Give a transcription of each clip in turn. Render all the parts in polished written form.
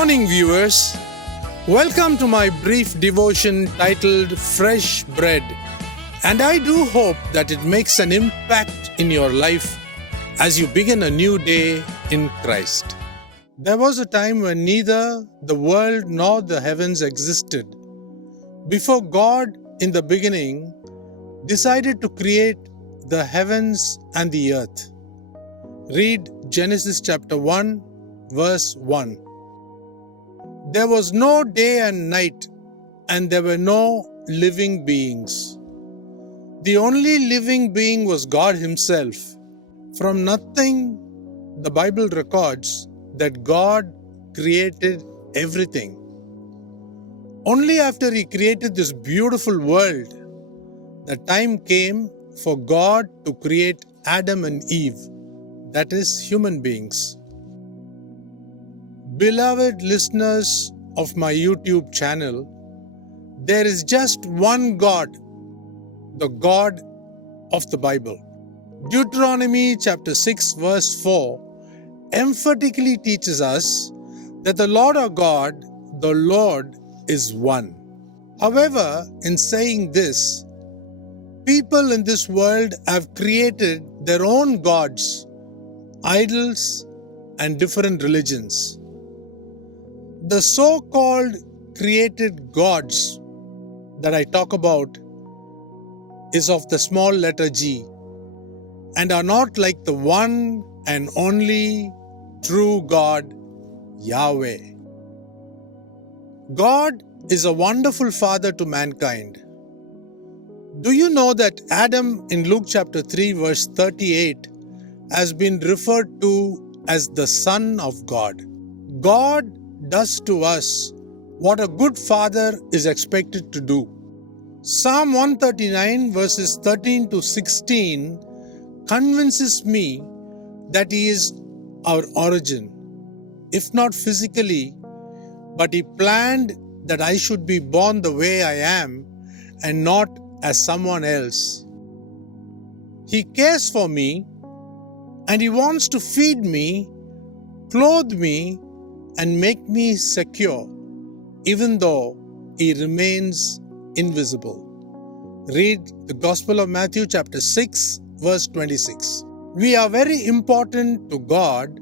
morning, viewers. Welcome to my brief devotion titled Fresh Bread. And I do hope that it makes an impact in your life as you begin a new day in Christ. There was a time when neither the world nor the heavens existed. Before God, in the beginning, decided to create the heavens and the earth. Read Genesis chapter 1, verse 1. There was no day and night, and there were no living beings. The only living being was God Himself. From nothing, the Bible records that God created everything. Only after He created this beautiful world, the time came for God to create Adam and Eve, that is, human beings. Beloved listeners of my YouTube channel, there is just one God, the God of the Bible. Deuteronomy chapter 6 verse 4 emphatically teaches us that the Lord our God, the Lord, is one. However, in saying this, people in this world have created their own gods, idols, and different religions. The so-called created gods that I talk about is of the small letter G and are not like the one and only true God, Yahweh. God is a wonderful Father to mankind. Do you know that Adam in Luke chapter 3 verse 38 has been referred to as the Son of God? God does to us what a good father is expected to do. Psalm 139 verses 13 to 16 convinces me that He is our origin, if not physically, but He planned that I should be born the way I am and not as someone else. He cares for me and He wants to feed me, clothe me, and make me secure, even though He remains invisible. Read the Gospel of Matthew chapter 6 verse 26. We are very important to God,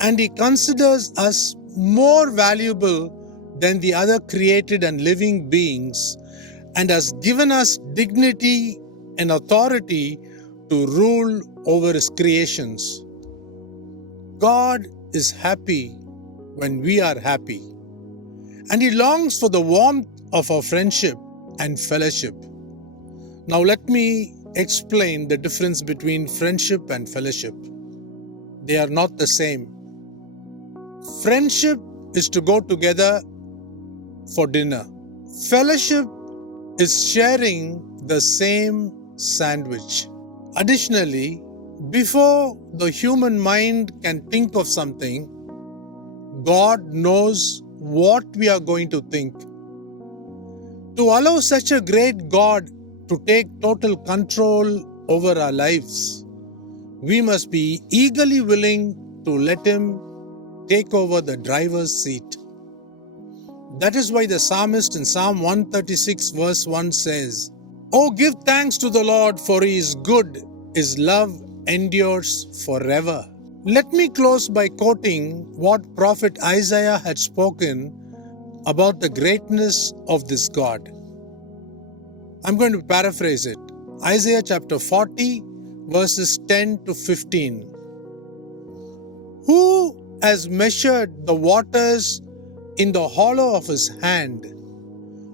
and He considers us more valuable than the other created and living beings, and has given us dignity and authority to rule over His creations. God is happy when we are happy, and He longs for the warmth of our friendship and fellowship. Now let me explain the difference between friendship and fellowship. They are not the same. Friendship is to go together for dinner. Fellowship is sharing the same sandwich. Additionally, before the human mind can think of something, God knows what we are going to think. To allow such a great God to take total control over our lives, we must be eagerly willing to let Him take over the driver's seat. That is why the psalmist in Psalm 136 verse 1 says, "Oh, give thanks to the Lord, for He is good. His love endures forever." Let me close by quoting what Prophet Isaiah had spoken about the greatness of this God. I'm going to paraphrase it. Isaiah chapter 40 verses 10 to 15. Who has measured the waters in the hollow of His hand,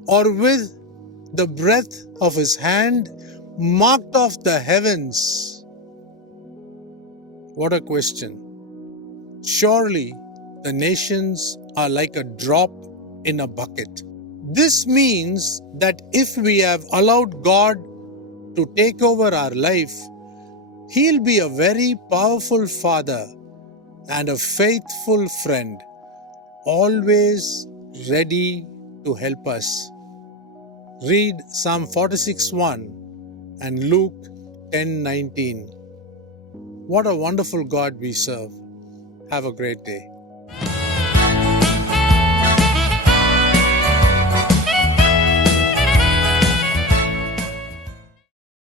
or with the breadth of His hand marked off the heavens? What a question. Surely the nations are like a drop in a bucket. This means that if we have allowed God to take over our life, He'll be a very powerful Father and a faithful friend, always ready to help us. Read Psalm 46:1 and Luke 10:19. What a wonderful God we serve. Have a great day.